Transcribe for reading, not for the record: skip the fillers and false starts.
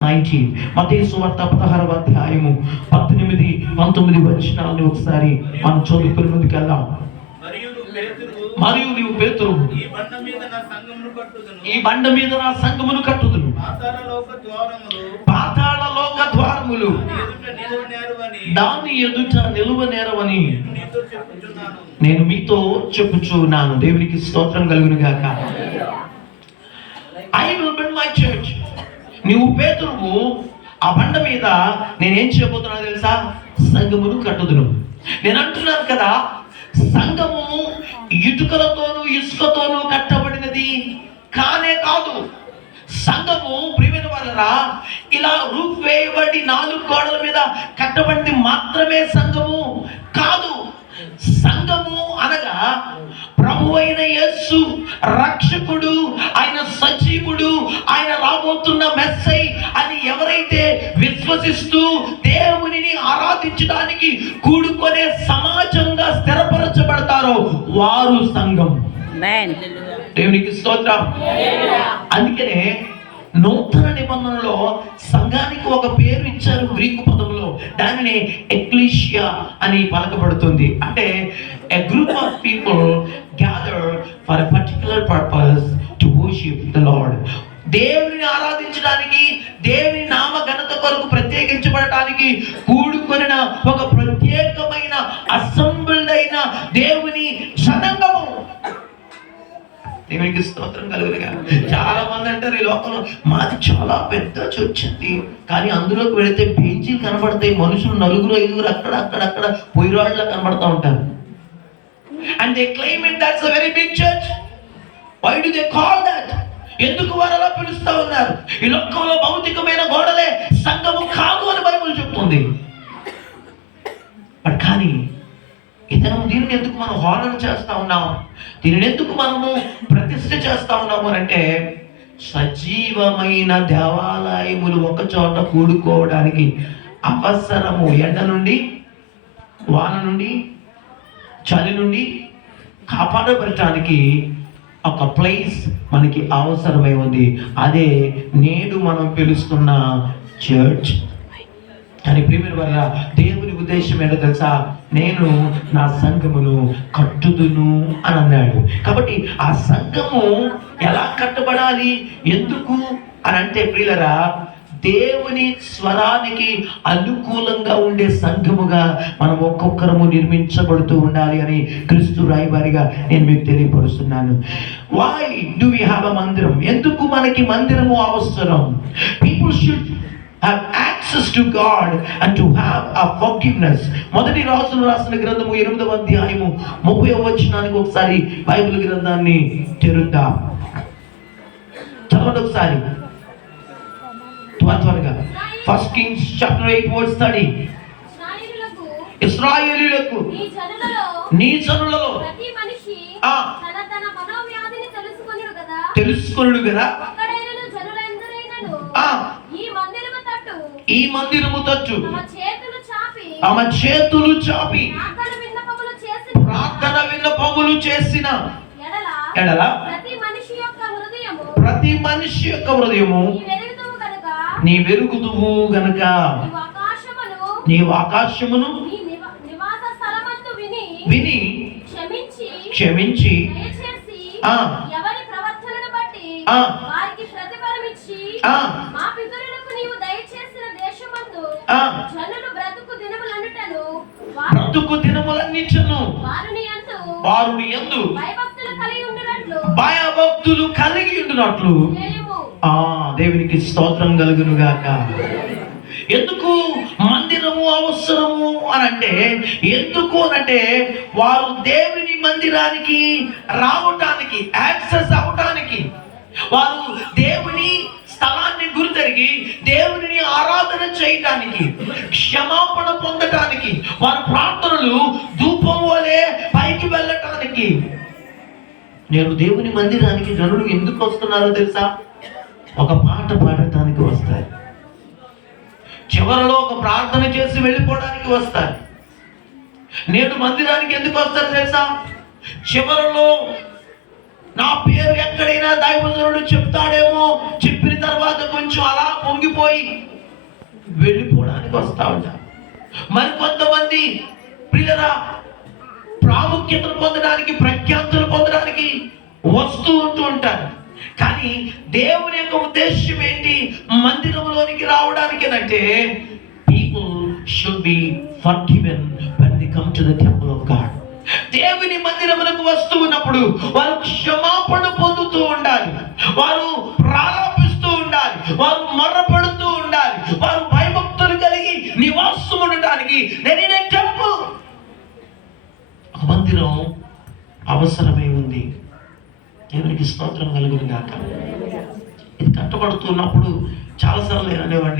మత్తయి సువార్త 16వ అధ్యాయము 18, 19 వచనాలను ఒకసారి మనం చదువుకుని ముందుకెళ్దాం. మరియు నీవు పేతురు, ఈ బండ మీద నా సంఘమును కట్టుదును, పాతాళ లోక ద్వారములు దాని ఎదుట నిలువనేరవని నేను మీతో చెప్పుచున్నాను. దేవునికి స్తోత్రం కలుగును గాక. I will build my church. నీవు పేతురువు, ఆ బండ మీద నేనేం చేయబోతున్నా తెలుసా? సంఘమును కట్టుదును. నేను అంటున్నాను కదా, సంఘము ఇటుకలతోనూ ఇసుకతోనూ కట్టబడినది కానే కాదు. సంఘము ప్రియమైన వాళ్ళరా, ఇలా రూఫ్ వేయబడి 4 గోడల మీద కట్టబడింది మాత్రమే సంఘము కాదు. సంఘము అనగా ప్రభువైన యేసు రక్షకుడు, ఆయన సజీవుడు, ఆయన రాబోతున్న మెస్సై అని ఎవరైతే విశ్వసిస్తూ దేవునిని ఆరాధించడానికి కూడుకునే సమాజంగా స్థిరపరచబడతారో వారు సంఘం. దేవునికి స్తోత్రం. అందుకనే నూతన నిబంధనలో సంఘానికి ఒక పేరు ఇచ్చారు గ్రీకు పదంలో. దానిని ఎక్లీషియా అని పలకబడుతుంది. అంటే a group of people gathered for a particular purpose to worship the Lord. దేవుని ఆరాధించడానికి, దేవుని నామ ఘనత కొరకు ప్రత్యేకించబడటానికి కూడుకొనిన ఒక ప్రత్యేకమైన అసెంబ్ల్డ్ అయిన దేవుని జనాంగము. దేవునికి స్తోత్రం కలుగునుగా. చాలా మంది అంటారు ఈ లోకంలో, మాది చాలా పెద్ద చర్చ్ అండి, కానీ అందులోకి వెళితే బెంచీలు కనబడతాయి, మనుషులు 4, 5 అక్కడ పొయ్యిరాళ్ళ కనబడతా ఉంటారు. And they claim it that's a very big church. Why do they call that? ఎందుకు వారు అలా పిలుస్తూ ఉన్నారు? ఈ లోకంలో భౌతికమైన గోడలే సంఘము కాదు అని బైబిల్ చెప్తుంది. బట్ కానీ దీనిని ఎందుకు మనం హానర్ చేస్తా ఉన్నాము, దీనిని ఎందుకు మనము ప్రతిష్ఠ చేస్తా ఉన్నాము అంటే, సజీవమైన దేవాలయములు ఒక చోట కూడుకోవడానికి అవసరము. ఎండ నుండి, వాన నుండి, చలి నుండి కాపాడబడటానికి ఒక ప్లేస్ మనకి అవసరమై ఉంది. అదే నేడు మనం పిలుస్తున్న చర్చ్. కానీ ప్రియమైన వల్ల దేవుని ఉద్దేశం ఏంటో తెలుసా? నేను నా సంఘమును కట్టుదును అని అన్నాడు. కాబట్టి ఆ సంఘము ఎలా కట్టబడాలి, ఎందుకు అని అంటే ప్రియులరా, దేవుని స్వరానికి అనుకూలంగా ఉండే సంఘముగా మనం ఒక్కొక్కరము నిర్మించబడుతూ ఉండాలి అని క్రీస్తు రాయబారిగా నేను మీకు తెలియపరుస్తున్నాను. Why do we have a mandiram? ఎందుకు మనకి మందిరము అవసరం? People should have access to God and to have a forgiveness. మొదటి రాజులు రాసిన గ్రంథము 8వ అధ్యాయము 30వ వచనానికి ఒకసారి బైబిల్ గ్రంథాన్ని తెరుద్దాం. చదవండి ఒకసారి త్వరగా. 1 Kings chapter 8 verse 30. ఇశ్రాయేలీయులకు నీ జనులలో ప్రతి మనిషి తన మనోవ్యాధిని తెలుసుకొనును కదా. ఈ మందిరము తట్టు ఆమె చేతులు చాపి ప్రార్థన విన్నపములు చేసిన ఎడల ప్రతి మనిషి యొక్క హృదయము నీ వెరుగుదువు గనక నీవు ఆకాశమును విని క్షమించి ఎవరి ప్రవర్తనను బట్టి వారికి ప్రతిఫలం ఇచ్చి మా పితరులకు నీవు దయచేసిన దేశమందు జనులు బ్రతుకు దినములన్నిటను వారుని యందు భయభక్తులు కలిగి ఉండునట్లు దేవునికి స్తోత్రం కలుగును గాక. ఎందుకు మందిరము అవసరము అని అంటే, ఎందుకు అనంటే వారు దేవుని మందిరానికి రావటానికి, యాక్సెస్ అవటానికి, వారు దేవుని స్థలాన్ని గుర్తెరిగి దేవుని ఆరాధన చేయటానికి, క్షమాపణ పొందటానికి, వారి ప్రార్థనలు ధూపం వలె పైకి వెళ్ళటానికి. నేను దేవుని మందిరానికి జనులు ఎందుకు వస్తున్నారో తెలుసా? ఒక పాట పాడటానికి వస్తారు, చివరిలో ఒక ప్రార్థన చేసి వెళ్ళిపోవడానికి వస్తారు. నేడు మందిరానికి ఎందుకు వస్తారు తెలుసా? చివరిలో నా పేరు ఎక్కడైనా దైవజనుడు చెప్తాడేమో, చెప్పిన తర్వాత కొంచెం అలా పొంగిపోయి వెళ్ళిపోవడానికి వస్తా ఉంటారు. మరి కొంతమంది ప్రియులరా ప్రాముఖ్యతను పొందడానికి, ప్రఖ్యాతులు పొందడానికి వస్తూ ఉంటూ ఉంటారు. కానీ దేవుని యొక్క ఉద్దేశం ఏంటి? మందిరంలోనికి రావడానికి అంటే people should be forgiven when they come to the temple of God. దేవుని మందిరమునకు వస్తూ ఉన్నప్పుడు వారు క్షమాపణ పొందుతూ ఉండాలి, వారు ప్రారంభిస్తూ ఉండాలి, వారు మొర్రపడుతూ ఉండాలి, వారు భయభక్తులు కలిగి నివాసం ఉండటానికి టెంపుల్, మందిరం అవసరమై ఉంది. దేవునికి స్తోత్రం కలుగును గాక. ఇది కట్టబడుతున్నప్పుడు చాలాసార్లు అనేవాడిని,